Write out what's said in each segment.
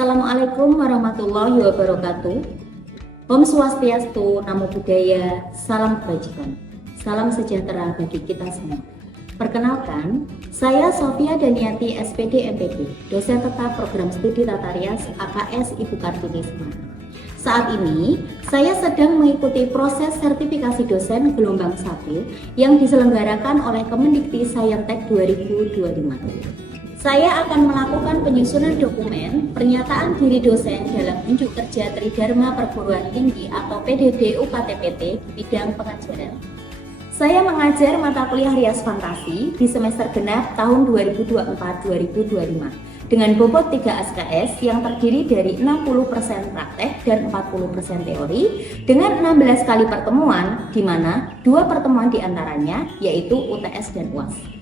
Assalamualaikum warahmatullahi wabarakatuh. Om Swastiastu, Namo Buddhaya, salam kebajikan, salam sejahtera bagi kita semua. Perkenalkan, saya Sofia Daniati SPD MPD, dosen tetap program studi Tata Rias AKS Ibu Kartini Semarang. Saat ini, saya sedang mengikuti proses sertifikasi dosen gelombang 1 yang diselenggarakan oleh Kemendikti Sayentek 2025. Saya akan melakukan penyusunan dokumen pernyataan diri dosen dalam unjuk kerja Tridharma Perguruan Tinggi atau PDD UKT-PT di bidang pengajaran. Saya mengajar mata kuliah Rias Fantasi di semester genap tahun 2024-2025 dengan bobot 3 SKS yang terdiri dari 60% praktek dan 40% teori dengan 16 kali pertemuan, di mana 2 pertemuan diantaranya yaitu UTS dan UAS.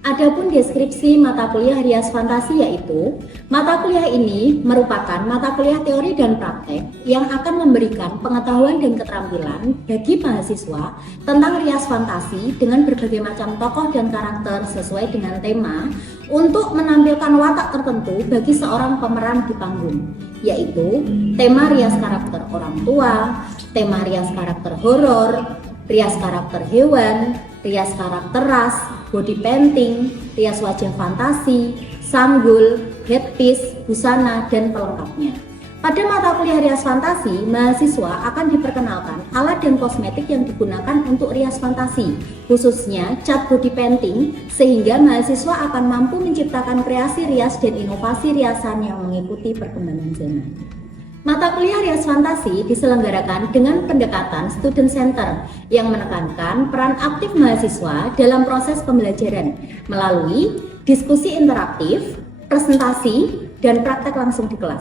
Adapun deskripsi mata kuliah Rias Fantasi yaitu, mata kuliah ini merupakan mata kuliah teori dan praktek yang akan memberikan pengetahuan dan keterampilan bagi mahasiswa tentang Rias Fantasi dengan berbagai macam tokoh dan karakter sesuai dengan tema untuk menampilkan watak tertentu bagi seorang pemeran di panggung, yaitu tema Rias karakter orang tua, tema Rias karakter horor, rias karakter hewan, rias karakter ras, body painting, rias wajah fantasi, sanggul, headpiece, busana, dan pelengkapnya. Pada mata kuliah Rias Fantasi, mahasiswa akan diperkenalkan alat dan kosmetik yang digunakan untuk rias fantasi, khususnya cat body painting, sehingga mahasiswa akan mampu menciptakan kreasi rias dan inovasi riasan yang mengikuti perkembangan zaman. Mata kuliah Rias Fantasi diselenggarakan dengan pendekatan student center yang menekankan peran aktif mahasiswa dalam proses pembelajaran melalui diskusi interaktif, presentasi, dan praktek langsung di kelas.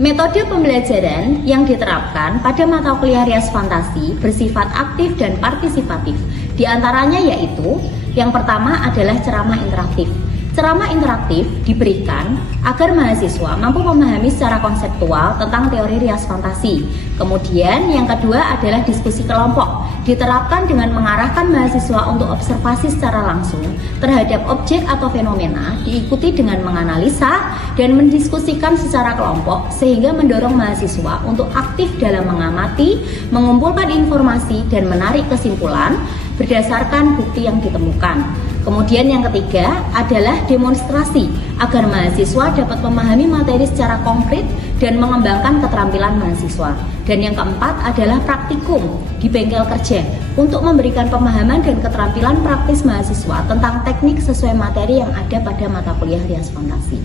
Metode pembelajaran yang diterapkan pada mata kuliah Rias Fantasi bersifat aktif dan partisipatif. Di antaranya yaitu, yang pertama adalah ceramah interaktif. Ceramah interaktif diberikan agar mahasiswa mampu memahami secara konseptual tentang teori Rias Fantasi. Kemudian yang kedua adalah diskusi kelompok. Diterapkan dengan mengarahkan mahasiswa untuk observasi secara langsung terhadap objek atau fenomena, diikuti dengan menganalisa dan mendiskusikan secara kelompok sehingga mendorong mahasiswa untuk aktif dalam mengamati, mengumpulkan informasi dan menarik kesimpulan berdasarkan bukti yang ditemukan. Kemudian yang ketiga adalah demonstrasi agar mahasiswa dapat memahami materi secara konkret dan mengembangkan keterampilan mahasiswa. Dan yang keempat adalah praktikum di bengkel kerja untuk memberikan pemahaman dan keterampilan praktis mahasiswa tentang teknik sesuai materi yang ada pada mata kuliah Rias Fantasi.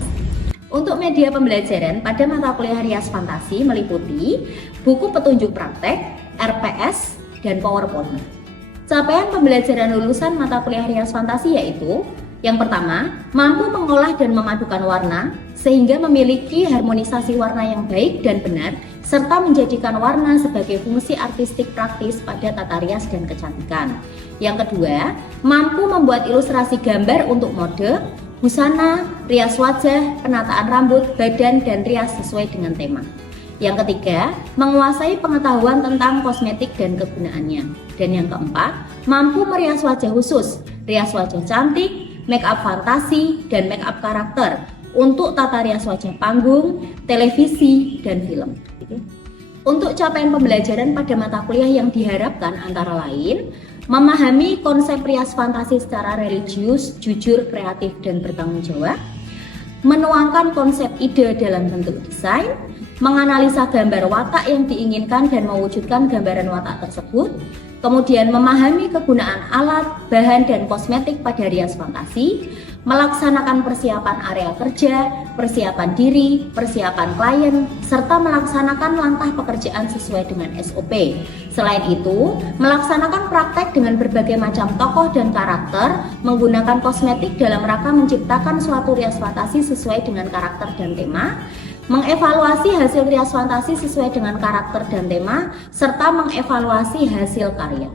Untuk media pembelajaran pada mata kuliah Rias Fantasi meliputi buku petunjuk praktek, RPS, dan PowerPoint. Capaian pembelajaran lulusan mata kuliah Rias Fantasi yaitu, yang pertama, mampu mengolah dan memadukan warna sehingga memiliki harmonisasi warna yang baik dan benar serta menjadikan warna sebagai fungsi artistik praktis pada tata rias dan kecantikan. Yang kedua, mampu membuat ilustrasi gambar untuk mode, busana, rias wajah, penataan rambut, badan, dan rias sesuai dengan tema. Yang ketiga, menguasai pengetahuan tentang kosmetik dan kegunaannya. Dan yang keempat, mampu merias wajah khusus, rias wajah cantik, make up fantasi, dan make up karakter untuk tata rias wajah panggung, televisi, dan film. Untuk capaian pembelajaran pada mata kuliah yang diharapkan antara lain, memahami konsep rias fantasi secara religius, jujur, kreatif, dan bertanggung jawab, menuangkan konsep ide dalam bentuk desain, menganalisa gambar watak yang diinginkan dan mewujudkan gambaran watak tersebut, kemudian memahami kegunaan alat, bahan, dan kosmetik pada rias fantasi, melaksanakan persiapan area kerja, persiapan diri, persiapan klien, serta melaksanakan langkah pekerjaan sesuai dengan SOP. Selain itu, melaksanakan praktek dengan berbagai macam tokoh dan karakter menggunakan kosmetik dalam rangka menciptakan suatu rias fantasi sesuai dengan karakter dan tema, mengevaluasi hasil rias fantasi sesuai dengan karakter dan tema, serta mengevaluasi hasil karya.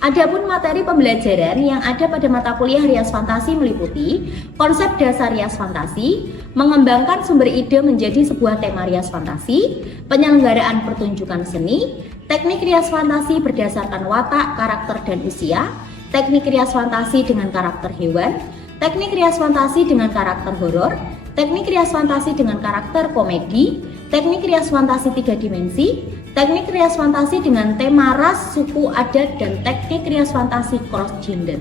Adapun materi pembelajaran yang ada pada mata kuliah Rias Fantasi meliputi konsep dasar Rias Fantasi, mengembangkan sumber ide menjadi sebuah tema Rias Fantasi, penyelenggaraan pertunjukan seni, teknik Rias Fantasi berdasarkan watak, karakter, dan usia, teknik Rias Fantasi dengan karakter hewan, teknik Rias Fantasi dengan karakter horor, teknik rias fantasi dengan karakter komedi, teknik rias fantasi 3 dimensi, teknik rias fantasi dengan tema ras, suku, adat, dan teknik rias fantasi cross gender.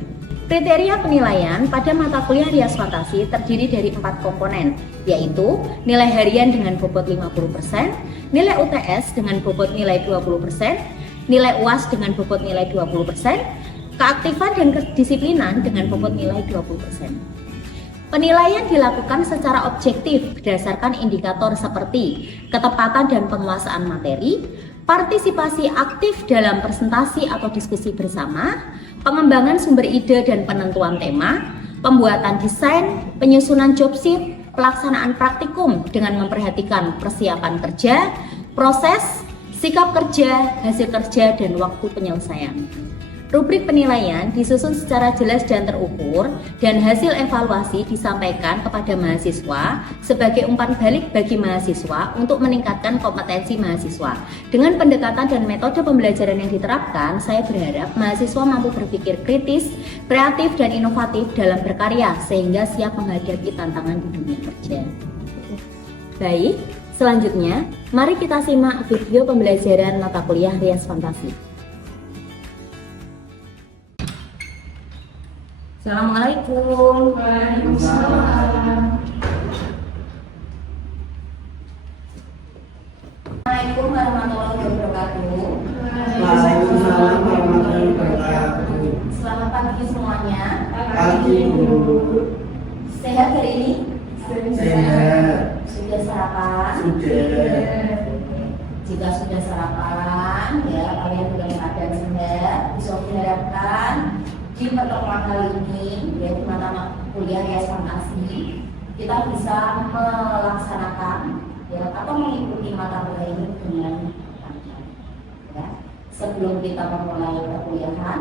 Kriteria penilaian pada mata kuliah rias fantasi terdiri dari 4 komponen, yaitu nilai harian dengan bobot 50%, nilai UTS dengan bobot nilai 20%, nilai UAS dengan bobot nilai 20%, keaktifan dan kedisiplinan dengan bobot nilai 20%. Penilaian dilakukan secara objektif berdasarkan indikator seperti ketepatan dan penguasaan materi, partisipasi aktif dalam presentasi atau diskusi bersama, pengembangan sumber ide dan penentuan tema, pembuatan desain, penyusunan job sheet, pelaksanaan praktikum dengan memperhatikan persiapan kerja, proses, sikap kerja, hasil kerja, dan waktu penyelesaian. Rubrik penilaian disusun secara jelas dan terukur, dan hasil evaluasi disampaikan kepada mahasiswa sebagai umpan balik bagi mahasiswa untuk meningkatkan kompetensi mahasiswa. Dengan pendekatan dan metode pembelajaran yang diterapkan, saya berharap mahasiswa mampu berpikir kritis, kreatif, dan inovatif dalam berkarya sehingga siap menghadapi tantangan di dunia kerja. Baik, selanjutnya mari kita simak video pembelajaran mata kuliah rias fantasi. Assalamualaikum. Waalaikumsalam. Assalamualaikum warahmatullahi wabarakatuh. Waalaikumsalam warahmatullahi wabarakatuh. Selamat pagi semuanya. Pagi Bu. Sehat hari ini? Sehat. Sudah sarapan? Sudah. Jika sudah sarapan, ya kalian dalam keadaan sehat, bisa diharapkan di pertemuan kali ini, yaitu mata kuliah rias fantasi, kita bisa melaksanakan ya, atau mengikuti mata kuliah ini dengan lancar. Ya. Sebelum kita memulai perkuliahan,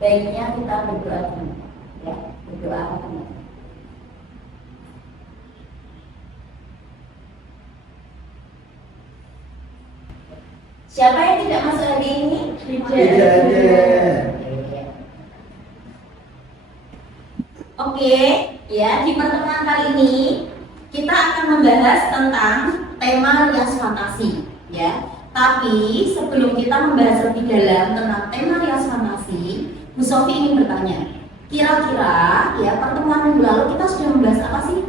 baiknya kita berdoa dulu. Ya, berdoa dulu. Siapa yang tidak masuk hari ini? Tidak ada. Oke, ya di pertemuan kali ini kita akan membahas tentang tema rias fantasi, ya. Tapi sebelum kita membahas lebih dalam tentang tema rias fantasi, Bu Sofi ingin bertanya, kira-kira ya pertemuan minggu lalu kita sudah membahas apa sih?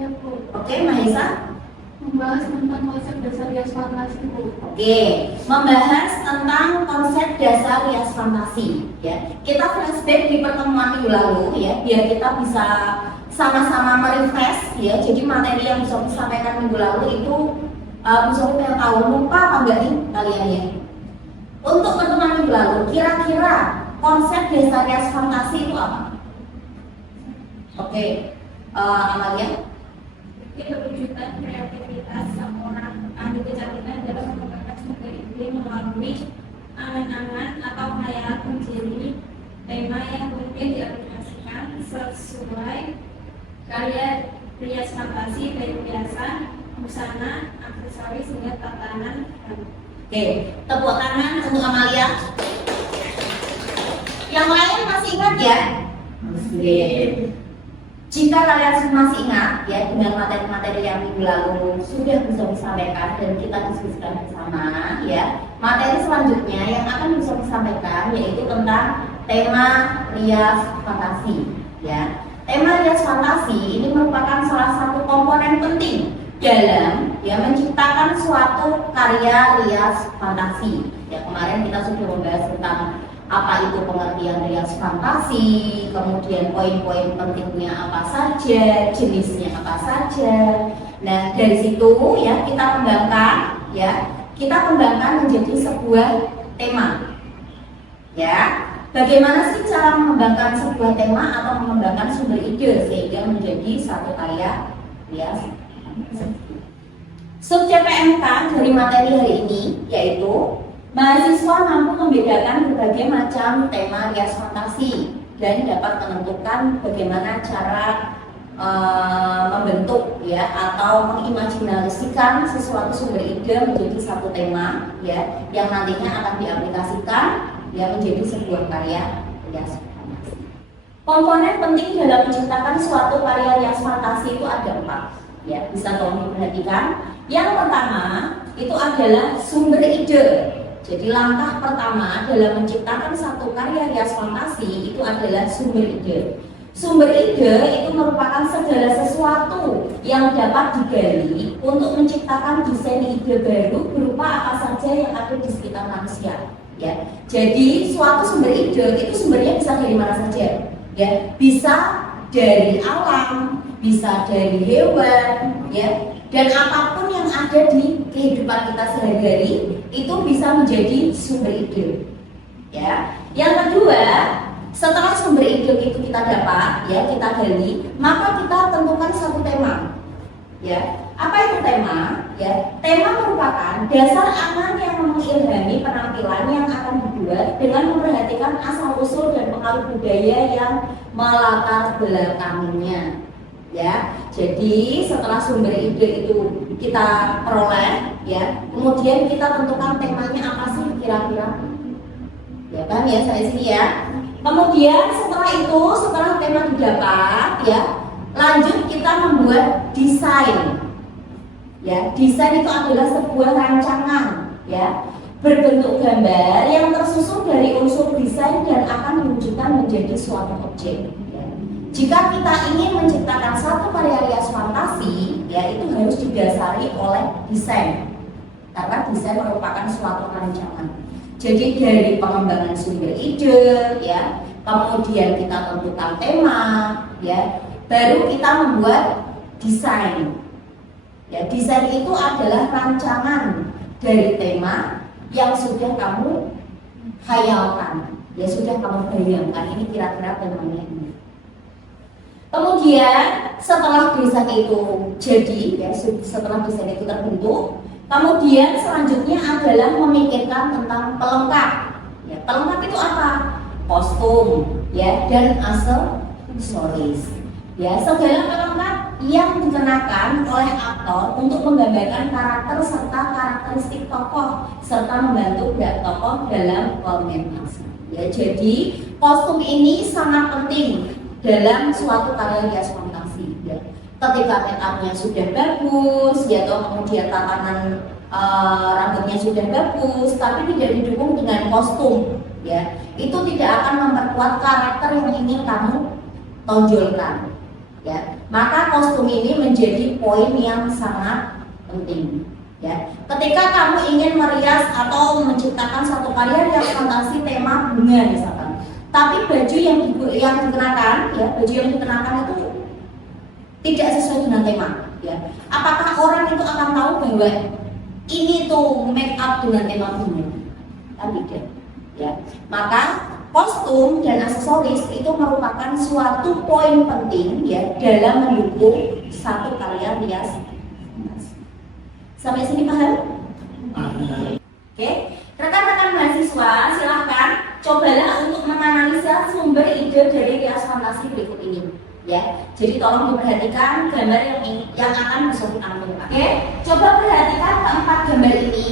Ya Bu, Oke, Mahesa? membahas tentang konsep dasar rias fantasi Bu. Oke, membahas tentang konsep dasar rias fantasi. Ya, kita flashback di pertemuan minggu lalu, ya, biar kita bisa sama-sama merefresh, ya. Jadi materi yang bisa disampaikan minggu lalu itu, bisa kita tahu lupa apa enggak nih kalian ya? Untuk pertemuan minggu lalu, kira-kira konsep dasar rias fantasi itu apa? Oke, Amalia. Kewujudan kreativitas seorang ahli kecantikan dalam mengembangkan sumber ide melalui angan-angan atau hayalan menjadi tema yang kemudian diaplikasikan sesuai karya rias fantasi baik hiasan, busana, aksesoris hingga tatanan. Oke, tepuk tangan untuk Amalia. Yang lain masih ingat ya? Oke. Jika kalian masih ingat ya dengan materi-materi yang minggu lalu sudah bisa disampaikan dan kita diskusikan bersama, ya, materi selanjutnya yang akan bisa disampaikan yaitu tentang tema rias fantasi. Ya, tema rias fantasi ini merupakan salah satu komponen penting dalam ya menciptakan suatu karya rias fantasi. Ya, kemarin kita sudah membahas tentang apa itu pengertian rias fantasi, kemudian poin-poin pentingnya apa saja, jenisnya apa saja. Nah, dari situ ya kita kembangkan menjadi sebuah tema. Ya, bagaimana sih cara mengembangkan sebuah tema atau mengembangkan sumber ide sehingga menjadi satu karya rias fantasi. Subjek PMK dari materi hari ini yaitu mahasiswa mampu membedakan berbagai macam tema rias fantasi dan dapat menentukan bagaimana cara membentuk ya atau mengimajinasikan sesuatu sumber ide menjadi satu tema ya yang nantinya akan diaplikasikan ya menjadi sebuah karya rias fantasi. Komponen penting dalam menciptakan suatu karya rias fantasi itu ada 4. Ya, bisa tolong diperhatikan. Yang pertama itu adalah sumber ide. Jadi langkah pertama dalam menciptakan satu karya rias fantasi itu adalah sumber ide. Sumber ide itu merupakan segala sesuatu yang dapat digali untuk menciptakan desain ide baru berupa apa saja yang ada di sekitar manusia. Ya, jadi suatu sumber ide itu sumbernya bisa dari mana saja. Ya, bisa dari alam, bisa dari hewan, ya, dan apapun yang ada di kehidupan kita sehari-hari itu bisa menjadi sumber ide. Ya, yang kedua, setelah sumber ide itu kita dapat, ya, kita gali, maka kita tentukan satu tema. Ya, apa itu tema? Ya, tema merupakan dasar angan yang mengilhami penampilan yang akan dibuat dengan memperhatikan asal-usul dan pengaruh budaya yang melatar belakanginya. Ya, jadi setelah sumber ide itu kita peroleh, ya, kemudian kita tentukan temanya apa sih kira-kira. Ya kan, ya, saya sini ya. Kemudian setelah tema didapat, ya, lanjut kita membuat desain. Ya, desain itu adalah sebuah rancangan, ya, berbentuk gambar yang tersusun dari unsur desain dan akan diwujudkan menjadi suatu objek. Ya. Jika kita ingin menciptakan satu karya rias fantasi, ya, itu harus didasari oleh desain, karena desain merupakan suatu rancangan. Jadi dari pengembangan sumber ide, ya, kemudian kita tentukan tema, ya, baru kita membuat desain. Ya, desain itu adalah rancangan dari tema yang sudah kamu khayalkan, ya, sudah kamu bayangkan ini kira-kira temanya ini. Kemudian setelah desain itu jadi, ya, setelah desain itu terbentuk, kemudian selanjutnya adalah memikirkan tentang pelengkap. Ya, pelengkap itu apa? Kostum, ya, dan aksesoris. Ya, segala pelengkap yang dikenakan oleh aktor untuk menggambarkan karakter serta karakteristik tokoh serta membantu tokoh dalam komunikasi. Ya, jadi kostum ini sangat penting dalam suatu karya rias fantasi. Ya. Ketika make up-nya sudah bagus, ya, atau kemudian tatanan rambutnya sudah bagus, tapi tidak didukung dengan kostum, ya, itu tidak akan memperkuat karakter yang ingin kamu tonjolkan. Ya, maka kostum ini menjadi poin yang sangat penting. Ya, ketika kamu ingin merias atau menciptakan satu karya rias fantasi tema bunga misalkan, tapi baju yang dikenakan, ya, baju yang dikenakan itu tidak sesuai dengan tema. Ya, apakah orang itu akan tahu bahwa ini tuh make up dengan tema bunga? Kan tidak. Ya, maka kostum dan aksesoris itu merupakan suatu poin penting, ya, dalam mendukung satu karya rias. Sampai sini paham? Oke, rekan-rekan mahasiswa silahkan cobalah untuk menganalisa sumber ide dari rias fantasi berikut ini. Ya, jadi tolong diperhatikan gambar yang akan bisa diambil. Oke, coba perhatikan keempat gambar ini.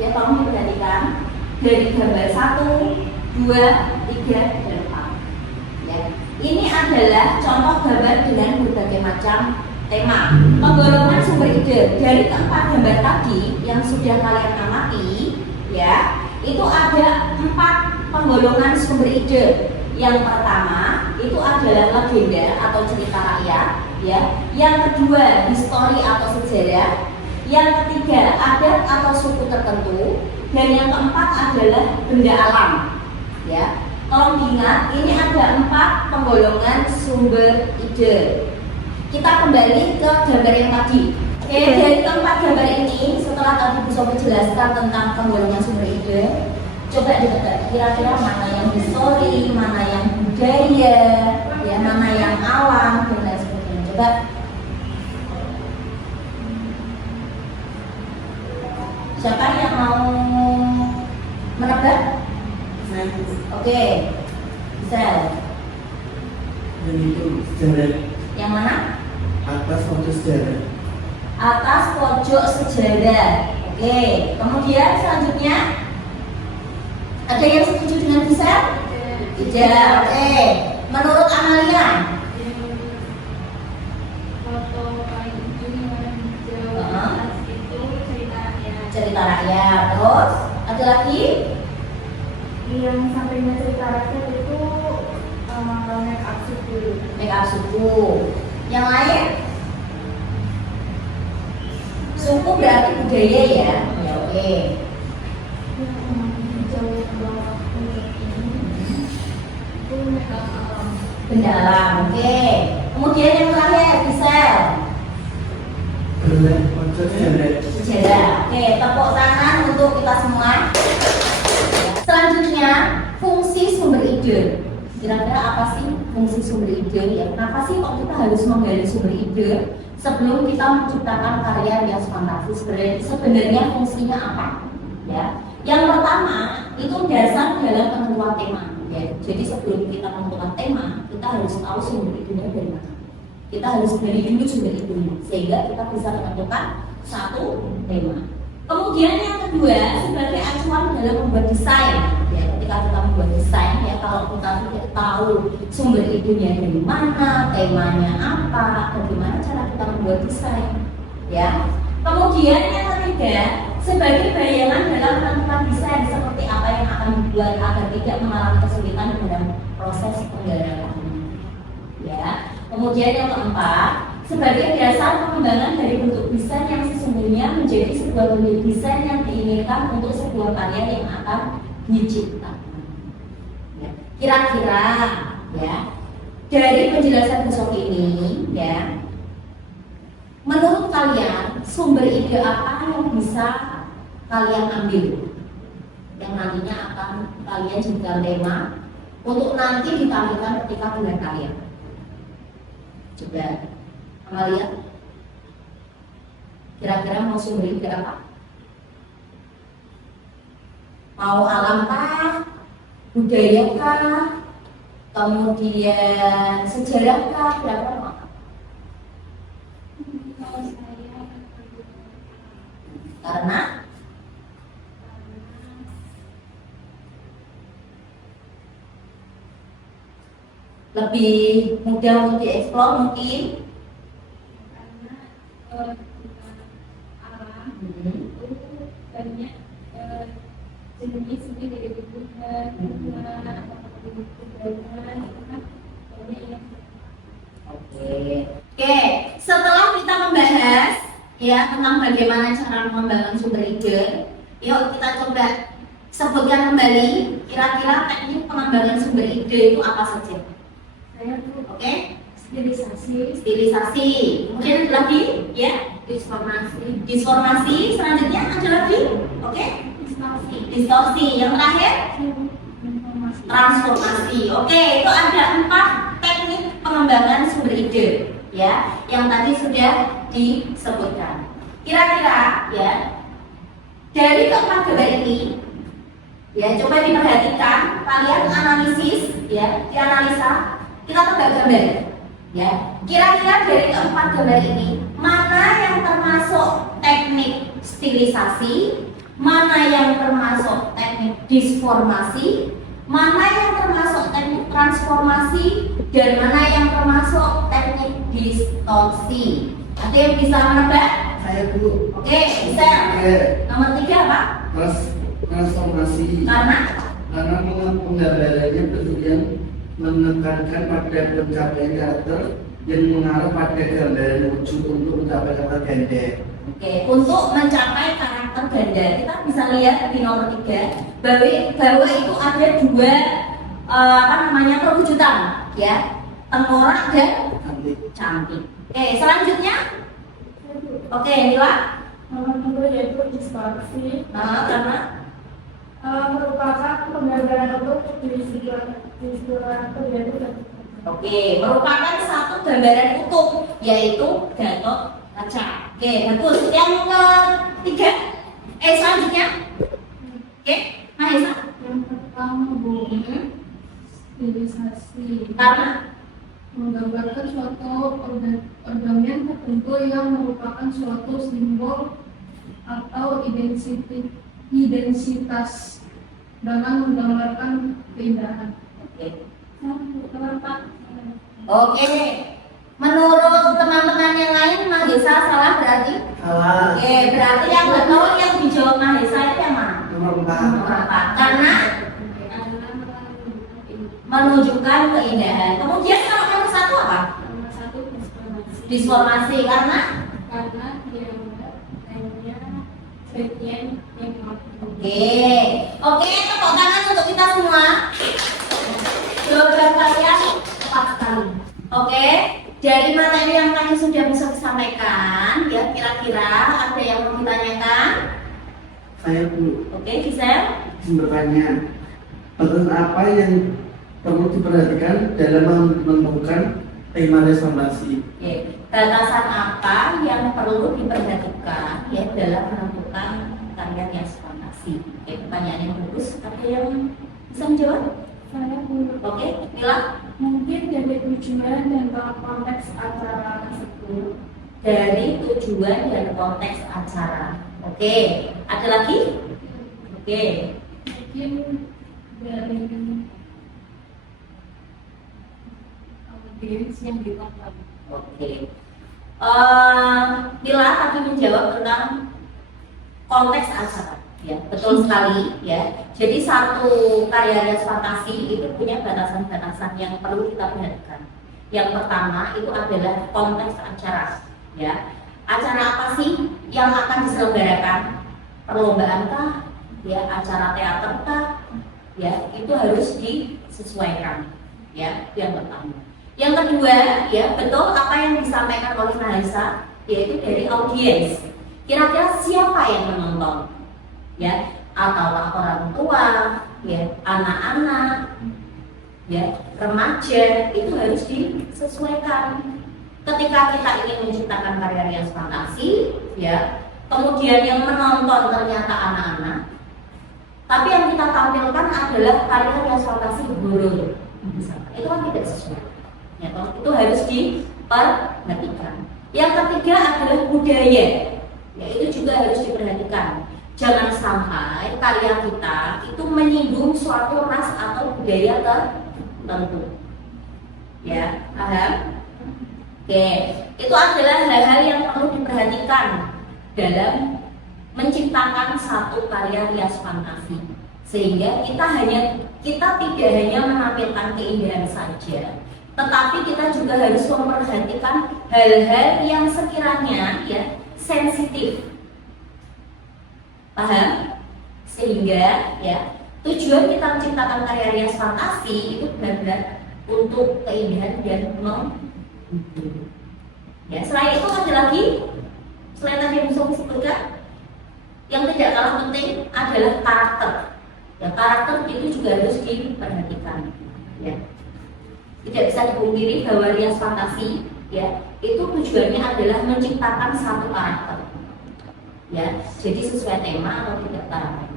Ya, tolong diperhatikan dari gambar 1, 2, 3, dan 4. Ya. Ini adalah contoh gambar dengan berbagai macam tema. Penggolongan sumber ide dari keempat gambar tadi yang sudah kalian amati, ya, itu ada 4 penggolongan sumber ide. Yang pertama itu adalah legenda atau cerita rakyat, ya. Yang kedua histori atau sejarah. Yang ketiga adat atau suku tertentu. Dan yang keempat adalah benda alam. Ya, tolong diingat, ini ada 4 penggolongan sumber ide. Kita kembali ke gambar yang tadi. Oke, dari keempat gambar ini, setelah tadi bisa menjelaskan tentang penggolongan sumber ide, coba ditebak kira-kira mana yang histori, mana yang budaya, ya, mana yang alam, dan lain sebagainya. Coba. Siapa yang mau menebak? Oke, bisa. Dan itu sejarah. Yang mana? Atas foto sejarah. Atas pojok sejarah. Oke, kemudian selanjutnya ada yang setuju dengan desain? Tidak. Oke, Menurut Amalia, Foto paling ujung yang hijau atas itu cerita rakyat. cerita rakyat. Terus ada lagi? Yang sampingnya cerita rakyat itu make up suku. Make up suku. Yang lain? Suku berarti budaya ya. Ya oke. Yang hijau yang bawah ini itu make up alam. Benda alam. Oke. Kemudian yang terakhir, Gisel. sejarah. Sejarah. Oke, tepuk tangan untuk kita semua. Selanjutnya, fungsi sumber ide. Kira-kira apa sih fungsi sumber ide? Ya, kenapa sih kok kita harus menggali sumber ide sebelum kita menciptakan karya yang fantastis? Sebenarnya fungsinya apa? Ya, yang pertama itu dasar dalam penentuan tema. Ya, jadi sebelum kita menentukan tema, kita harus tahu sumber idenya dari mana. Kita harus gali dulu sumber idenya sehingga kita bisa menentukan satu tema. Kemudian yang kedua sebagai acuan dalam membuat desain. Ya, ketika kita membuat desain ya, kalau kita tidak tahu sumber idenya dari mana, temanya apa, bagaimana cara kita membuat desain. Ya. Kemudian yang ketiga sebagai bayangan dalam menentukan desain seperti apa yang akan dibuat agar tidak mengalami kesulitan dalam proses penggarapan. Ya. Kemudian yang keempat sebagai dasar pengembangan dari bentuk desain yang sesungguhnya menjadi sebuah bentuk desain yang diinginkan untuk sebuah karya yang akan diciptakan. Ya. Kira-kira ya dari penjelasan besok ini ya, menurut kalian sumber ide apa yang bisa kalian ambil yang nantinya akan kalian jadikan tema untuk nanti ditampilkan ketika bulan kalian? Coba Amalia, kira-kira mau sumber ide apa? Mau alam kah? Budaya kah? Kemudian sejarah kah? Kira-kira mau apa? Kalau saya Karena lebih mudah untuk dieksplor mungkin. karena alam Hmm. itu banyak jenis mungkin dari tumbuhan, bunga, tumbuhan itu kan banyak yang Oke, setelah kita membahas ya tentang bagaimana cara mengembangkan sumber ide, yuk kita coba sebutkan kembali kira-kira teknik pengembangan sumber ide itu apa saja. saya tuh Oke, stilisasi, stilisasi, kemudian ada lagi ya disformasi, selanjutnya ada lagi, oke, distorsi, yang terakhir informasi. transformasi. Oke, itu ada 4 teknik pengembangan sumber ide ya, yang tadi sudah disebutkan. Kira-kira ya dari keempat gambar ini ya, coba diperhatikan, kalian analisis ya, dianalisa, kita tebak gambar ya. Kira-kira dari keempat gambar ini mana yang termasuk teknik stilisasi, mana yang termasuk teknik disformasi, mana yang termasuk teknik transformasi, dan mana yang termasuk teknik distorsi. Ada yang bisa menebak? Saya dulu. Oke, bisa. Nomor 3 apa? Transformasi. Karena penggambarannya bertujuan menekankan pada pencapaian karakter yang mengarah pada gambaran wujud untuk mencapai karakter ganda. oke, untuk mencapai karakter ganda, kita bisa lihat di nomor 3 bahwa itu ada 2 perwujudan ya, tengkorak dan Cantik. cantik. Oke, selanjutnya, oke, Nila. Nomor 2 yaitu distorsi, Karena merupakan penggambaran untuk istilah yaitu oke, merupakan satu gambaran utuh yaitu Gatot Kaca. Oke, bagus. Yang ketiga, selanjutnya, oke, Mahesa. yang pertama Bu, stilisasi. Karena Menggambarkan suatu ornamen tertentu yang merupakan suatu simbol atau identitas dalam menggambarkan keindahan. oke, Pak. Oke. Menurut teman-teman yang lain, Mahesa salah berarti? Salah. Oke, berarti yang betul yang dijawab Mahesa itu yang mana? Nomor 4. Nomor 4. Karena menunjukkan keindahan. Kemudian kalau nomor 1 apa? Nomor 1 Disformasi. Karena dia hanya bagian yang Oke, tepuk tangan untuk kita semua. Jawaban kalian tepat sekali. Oke, dari materi yang tadi sudah bisa disampaikan, ya kira-kira ada yang mau ditanyakan? Saya dulu Oke, Gisel. izin bertanya, batasan apa yang perlu diperhatikan dalam menentukan tema restorasi? Oke, batasan apa yang perlu diperhatikan ya dalam menentukan karya hias fantasi? Oke, pertanyaan yang bagus. Ada yang bisa menjawab? saya dulu. Oke, Mila. Mungkin dari tujuan dan konteks acara tersebut. Dari tujuan dan konteks acara. Oke, ada lagi? Oke, Mungkin dari audiens yang ditonton. oke. Mila tadi menjawab tentang konteks acara. Ya, betul sekali. Ya, jadi satu karya hias fantasi itu punya batasan-batasan yang perlu kita perhatikan. Yang pertama itu adalah konteks acara. Ya, acara apa sih yang akan diselenggarakan? Perlombaan kah? Ya, acara teater kah? Ya, itu harus disesuaikan. Ya, itu yang pertama. Yang kedua, ya betul apa yang disampaikan oleh Mahesa, yaitu dari audiens. Kira-kira siapa yang menonton? Ya, atau orang tua, ya, anak-anak, ya, remaja, itu harus disesuaikan. Ketika kita ingin menciptakan karya hias fantasi, ya, kemudian yang menonton ternyata anak-anak, tapi yang kita tampilkan adalah karya hias fantasi horor, itu kan tidak sesuai. Ya, itu harus diperhatikan. Yang ketiga adalah budaya, ya, itu juga harus diperhatikan. Jangan sampai karya kita itu menyinggung suatu ras atau budaya tertentu. Ya, paham? Oke, itu adalah hal-hal yang perlu diperhatikan dalam menciptakan satu karya hias fantasi. Sehingga kita tidak hanya menampilkan keindahan saja, tetapi kita juga harus memperhatikan hal-hal yang sekiranya ya sensitif. Paham? Sehingga ya tujuan kita menciptakan karya hias fantasi itu benar-benar untuk keindahan dan menghibur. Ya, selain itu ada lagi, selain tadi yang bisa disebutkan, yang tidak kalah penting adalah karakter. Ya, karakter itu juga harus diperhatikan. Ya, tidak bisa dipungkiri bahwa hias fantasi, ya, itu tujuannya adalah menciptakan satu karakter. Ya, jadi sesuai tema atau tidak karakter.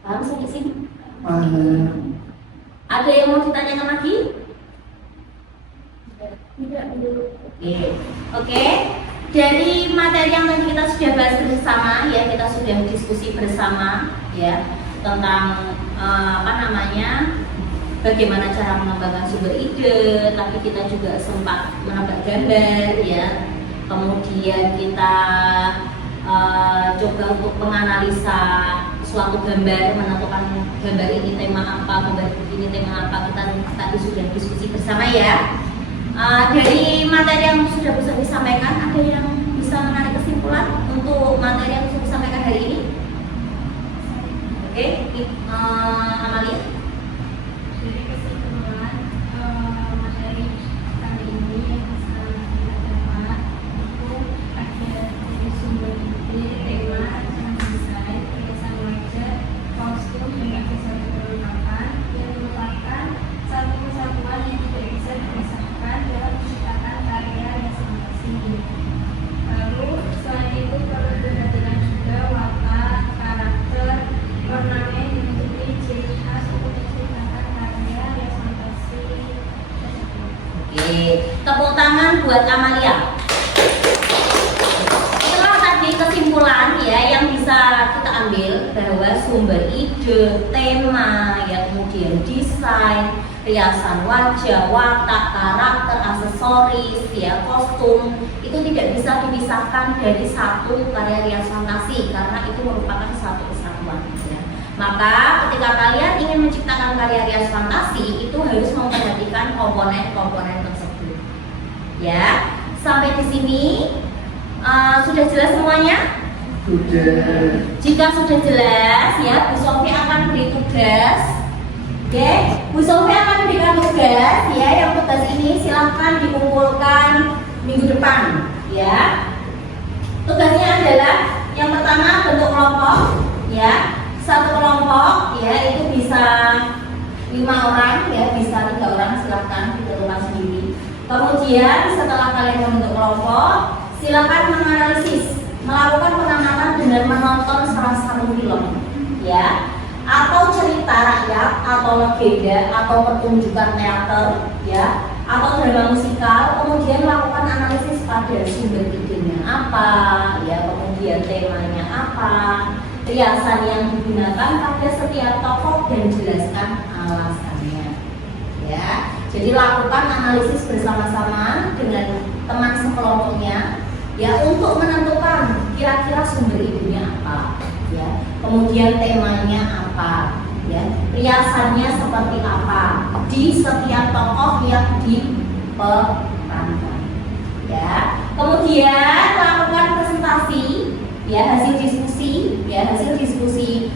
Paham sampai sini? Ada yang mau ditanyakan lagi? Tidak dulu. Oke. Dari materi yang tadi kita sudah bahas bersama, ya kita sudah diskusi bersama, ya tentang bagaimana cara mengembangkan sumber ide. Tapi kita juga sempat menebak gambar, ya. Kemudian kita coba untuk menganalisa suatu gambar, menentukan gambar ini tema apa, gambar ini tema apa. Kita tadi sudah diskusi bersama, ya. Dari materi yang sudah bisa disampaikan, ada yang bisa menarik kesimpulan untuk materi yang sudah disampaikan hari ini? Oke, Amalia. Jadi kesimpulan materi kali ini yang bisa kita dapat itu ada dari sumber ide, tema, rancangan desain, hiasan wajah, kostum, dan aksesoris perlengkapan yang merupakan satu kesatuan yang tidak bisa dipisahkan dalam menciptakan karya hias fantasi. Lalu selain itu perlu diperhatikan juga watak, karakter, ornamen yang menjadi ciri khas untuk menciptakan karya hias fantasi tersebut. Oke, tepuk tangan buat Amalia. Itulah tadi kesimpulan ya yang bisa kita ambil bahwa sumber ide, tema, ya kemudian desain desain, riasan wajah, watak, karakter, aksesoris, ya, kostum, itu tidak bisa dipisahkan dari satu karya rias fantasi karena itu merupakan satu kesatuan. Ya. Maka ketika kalian ingin menciptakan karya rias fantasi itu harus memperhatikan komponen-komponen tersebut. Ya, sampai di sini sudah jelas semuanya? Sudah. Jika sudah jelas, ya, Bu Sofi akan beri tugas. Oke, Bu Sofi akan berikan tugas, ya. Yang tugas ini silahkan dikumpulkan minggu depan, ya. Tugasnya adalah yang pertama bentuk kelompok, ya. Satu kelompok, ya, itu bisa 5 orang, ya, bisa 3 orang, silahkan ditentukan sendiri. Kemudian setelah kalian membentuk kelompok, silakan menganalisis, melakukan pengamatan dengan menonton salah satu film, ya, atau cerita rakyat, atau legenda, atau pertunjukan teater, ya, atau drama musikal. Kemudian melakukan analisis pada sumber idenya apa, ya, kemudian temanya apa, riasan yang digunakan pada setiap tokoh dan jelaskan alasannya, ya. Jadi lakukan analisis bersama-sama dengan teman sekelompoknya, ya, untuk menentukan kira-kira sumber idenya apa, ya, kemudian temanya apa, ya, riasannya seperti apa di setiap tokoh yang diperankan, ya. Kemudian lakukan presentasi, ya, hasil diskusi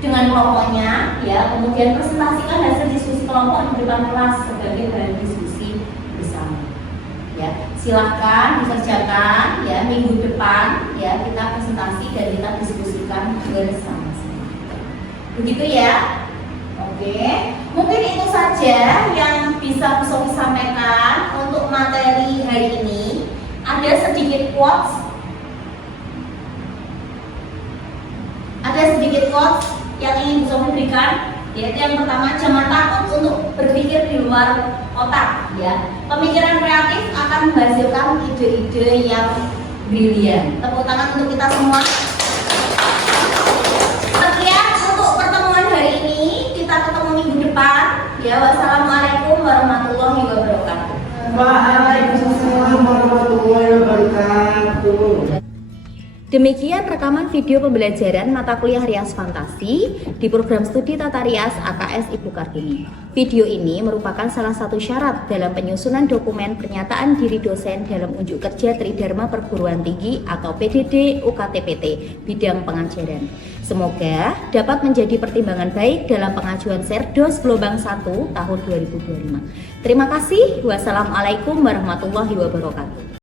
dengan kelompoknya, ya, kemudian presentasikan hasil diskusi kelompok di depan kelas sebagai bahan diskusi bersama. Ya, silahkan dikerjakan, ya, minggu depan, ya, kita presentasi dan kita diskusikan bersama-sama. Begitu ya. Oke, mungkin itu saja yang bisa Bu Sofi sampaikan untuk materi hari ini. Ada sedikit quotes yang ingin Bu Sofi berikan. Yaitu yang pertama, jangan takut untuk berpikir di luar otak, ya. Pemikiran kreatif akan menghasilkan ide-ide yang brilian. Tepuk tangan untuk kita semua. Sekian untuk pertemuan hari ini. Kita ketemu minggu depan. Ya, wassalamualaikum warahmatullahi wabarakatuh. Waalaikumsalam warahmatullahi wabarakatuh. Demikian rekaman video pembelajaran mata kuliah Rias Fantasi di program studi Tata Rias AKS Ibu Kartini. Video ini merupakan salah satu syarat dalam penyusunan dokumen pernyataan diri dosen dalam unjuk kerja Tridharma Perguruan Tinggi atau PDD UKTPT bidang pengajaran. Semoga dapat menjadi pertimbangan baik dalam pengajuan Serdos Gelombang 1 tahun 2025. Terima kasih. Wassalamualaikum warahmatullahi wabarakatuh.